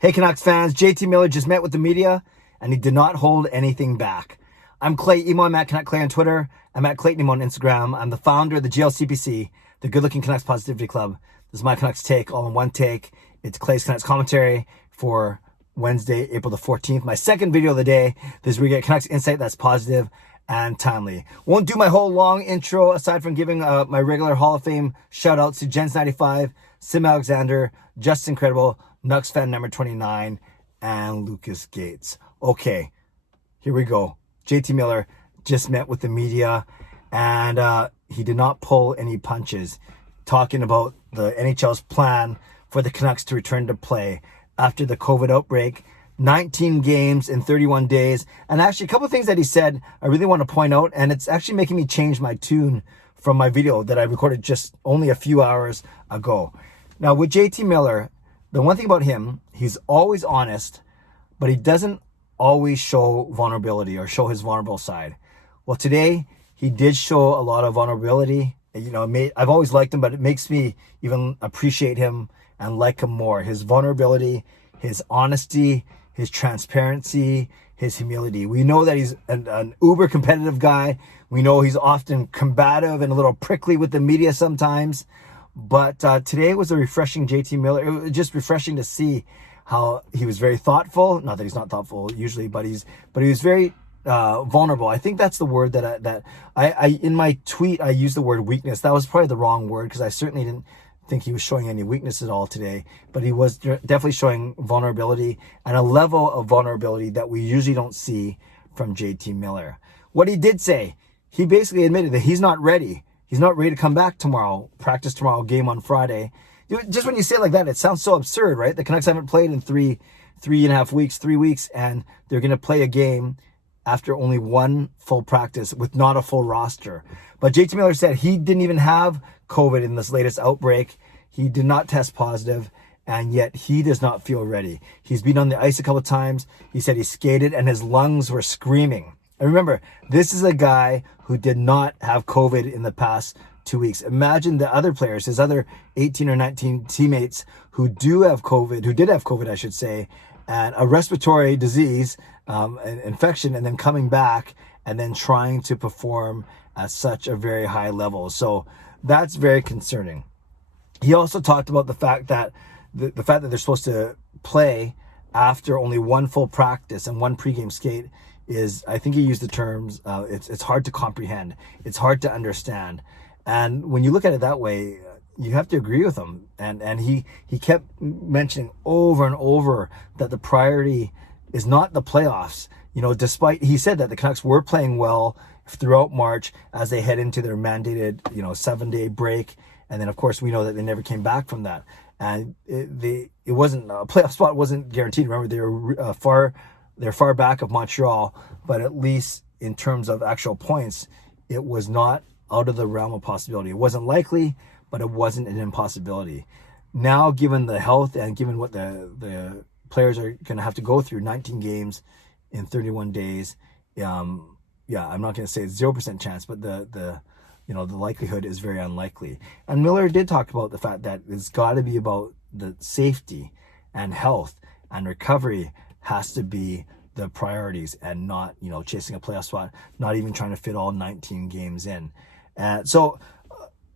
Hey Canucks fans, JT Miller just met with the media and he did not hold anything back. I'm Clay Emo, I'm at Canuck Clay on Twitter. I'm at Clayton Emo on Instagram. I'm the founder of the GLCPC, the Good Looking Canucks Positivity Club. This is my Canucks take, all in one take. It's Clay's Canucks commentary for Wednesday, April the 14th. My second video of the day. This is where we get Canucks insight that's positive and timely. Won't do my whole long intro aside from giving my regular Hall of Fame shout outs to Jens95, simalexander, Just Incredible, nucksfan number 29, and Lucas Gates. Okay, here we go. JT Miller just met with the media and he did not pull any punches, talking about the NHL's plan for the Canucks to return to play after the COVID outbreak. 19 games in 31 days. And actually, a couple of things that he said I really want to point out, and it's actually making me change my tune from my video that I recorded just only a few hours ago. Now, with JT Miller, the one thing about him, he's always honest, but he doesn't always show vulnerability or show his vulnerable side. Well, today, he did show a lot of vulnerability. You know, I've always liked him, but it makes me even appreciate him and like him more. His vulnerability, his honesty, his transparency, his humility. We know that he's an uber competitive guy. We know he's often combative and a little prickly with the media sometimes. But today was a refreshing JT Miller. It was just refreshing to see how he was very thoughtful. Not that he's not thoughtful usually, but he was very vulnerable. I think that's the word that I in my tweet I used the word weakness. That was probably the wrong word because I certainly didn't think he was showing any weakness at all today, but he was definitely showing vulnerability and a level of vulnerability that we usually don't see from JT Miller. What he did say, he basically admitted that he's not ready. He's not ready to come back tomorrow, practice tomorrow, game on Friday. Just when you say it like that, it sounds so absurd, right? The Canucks haven't played in 3 weeks, and they're going to play a game after only one full practice with not a full roster. But JT Miller said he didn't even have COVID in this latest outbreak. He did not test positive, and yet he does not feel ready. He's been on the ice a couple of times. He said he skated and his lungs were screaming. And remember, this is a guy who did not have COVID in the past 2 weeks. Imagine the other players, his other 18 or 19 teammates who did have COVID, I should say, and a respiratory disease, an infection, and then coming back and then trying to perform at such a very high level. So that's very concerning. He also talked about the fact that they're supposed to play after only one full practice and one pregame skate is, I think he used the terms, it's hard to comprehend. It's hard to understand. And when you look at it that way, you have to agree with him. And he kept mentioning over and over that the priority is not the playoffs. You know, despite, he said that the Canucks were playing well throughout March as they head into their mandated, 7-day break. And then, of course, we know that they never came back from that. And it wasn't, a playoff spot wasn't guaranteed. Remember, they're far back of Montreal, but at least in terms of actual points, it was not out of the realm of possibility. It wasn't likely, but it wasn't an impossibility. Now, given the health and given what the players are going to have to go through, 19 games in 31 days, I'm not going to say it's 0% chance, but the likelihood is very unlikely. And Miller did talk about the fact that it's got to be about the safety and health, and recovery has to be the priorities, and not, chasing a playoff spot, not even trying to fit all 19 games in. And so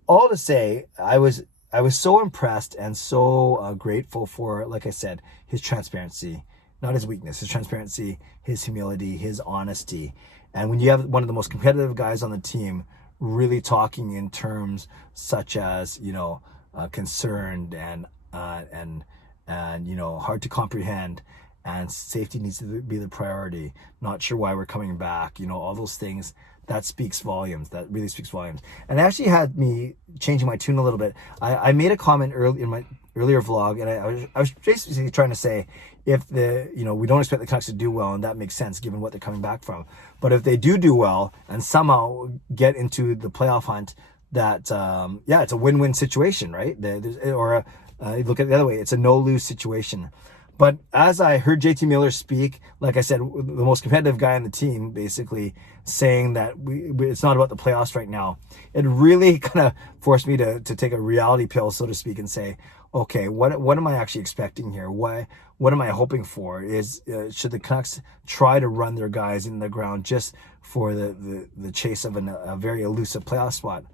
all to say, I was so impressed and so grateful for, like I said, his transparency, not his weakness, his transparency, his humility, his honesty. And when you have one of the most competitive guys on the team really talking in terms such as, concerned and hard to comprehend, and safety needs to be the priority, not sure why we're coming back, all those things, that speaks volumes. That really speaks volumes. And it actually had me changing my tune a little bit. I made a comment in my earlier vlog, and I was basically trying to say, if we don't expect the Canucks to do well, and that makes sense given what they're coming back from. But if they do well and somehow get into the playoff hunt, that it's a win-win situation, right? Look at it the other way, it's a no-lose situation. But as I heard JT Miller speak, like I said, the most competitive guy on the team, basically saying that it's not about the playoffs right now, it really kind of forced me to take a reality pill, so to speak, and say, okay, what am I actually expecting here? What am I hoping for? Should the Canucks try to run their guys in the ground just for the chase of a very elusive playoff spot?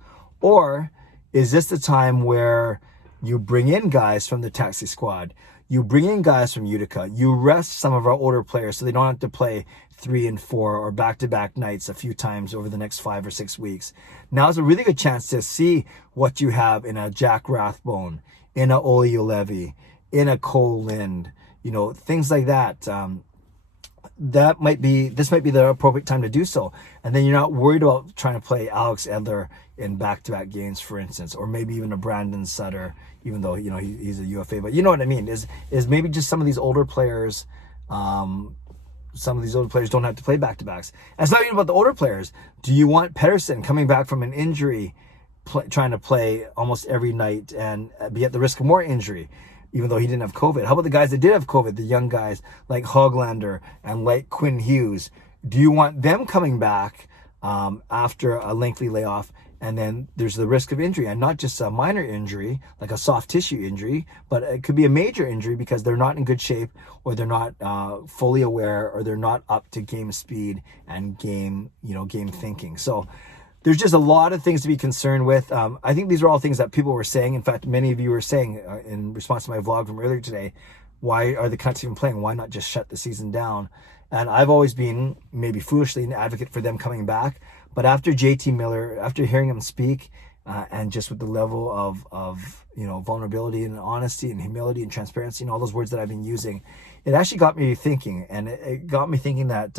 Or is this the time where you bring in guys from the taxi squad, you bring in guys from Utica, you rest some of our older players so they don't have to play 3 and 4 or back-to-back nights a few times over the next 5 or 6 weeks? Now's a really good chance to see what you have in a Jack Rathbone, in a Olli Juolevi, in a Cole Lind, things like that. This might be the appropriate time to do so. And then you're not worried about trying to play Alex Edler in back-to-back games, for instance, or maybe even a Brandon Sutter, even though, he's a UFA. But you know what I mean, is maybe just some of these older players, don't have to play back-to-backs. And it's not even about the older players. Do you want Pettersson coming back from an injury, trying to play almost every night and be at the risk of more injury, even though he didn't have COVID? How about the guys that did have COVID, the young guys like Hoglander and like Quinn Hughes? Do you want them coming back after a lengthy layoff? And then there's the risk of injury, and not just a minor injury, like a soft tissue injury, but it could be a major injury because they're not in good shape, or they're not fully aware, or they're not up to game speed and game thinking. So there's just a lot of things to be concerned with. I think these are all things that people were saying. In fact, many of you were saying in response to my vlog from earlier today, why are the Canucks even playing? Why not just shut the season down? And I've always been, maybe foolishly, an advocate for them coming back. But after JT Miller, after hearing him speak, and just with the level of vulnerability and honesty and humility and transparency and all those words that I've been using, it actually got me thinking. And it got me thinking that,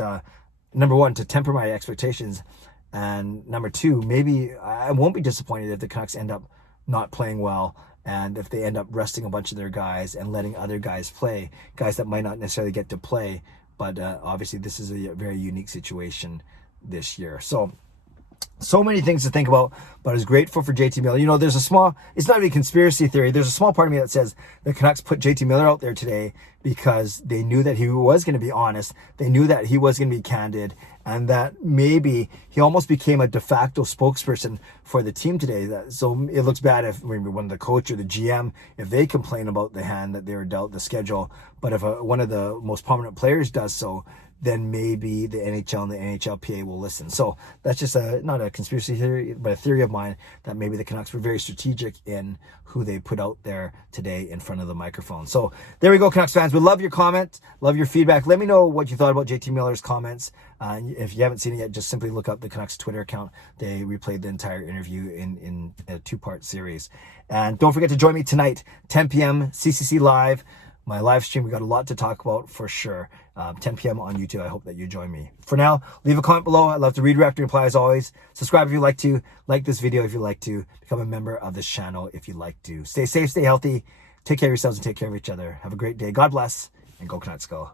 number one, to temper my expectations, and number two, maybe I won't be disappointed if the Canucks end up not playing well, and if they end up resting a bunch of their guys and letting other guys play, guys that might not necessarily get to play. But obviously this is a very unique situation this year. So many things to think about, but I was grateful for JT Miller. There's it's not even a conspiracy theory. There's a small part of me that says the Canucks put JT Miller out there today because they knew that he was going to be honest. They knew that he was going to be candid, and that maybe he almost became a de facto spokesperson for the team today. So it looks bad if maybe one of the coach or the GM, if they complain about the hand that they were dealt, the schedule. But if one of the most prominent players does so, then maybe the NHL and the NHLPA will listen. So that's just not a conspiracy theory, but a theory of mine that maybe the Canucks were very strategic in who they put out there today in front of the microphone. So there we go, Canucks fans. We love your comments, love your feedback. Let me know what you thought about JT Miller's comments. If you haven't seen it yet, just simply look up the Canucks Twitter account. They replayed the entire interview in a 2-part series. And don't forget to join me tonight, 10 p.m. CCC Live. My live stream, we got a lot to talk about for sure. 10 p.m. on YouTube. I hope that you join me. For now, leave a comment below. I'd love to read, react, and reply as always. Subscribe if you'd like to. Like this video if you'd like to. Become a member of this channel if you'd like to. Stay safe, stay healthy. Take care of yourselves and take care of each other. Have a great day. God bless, and go Canucks go.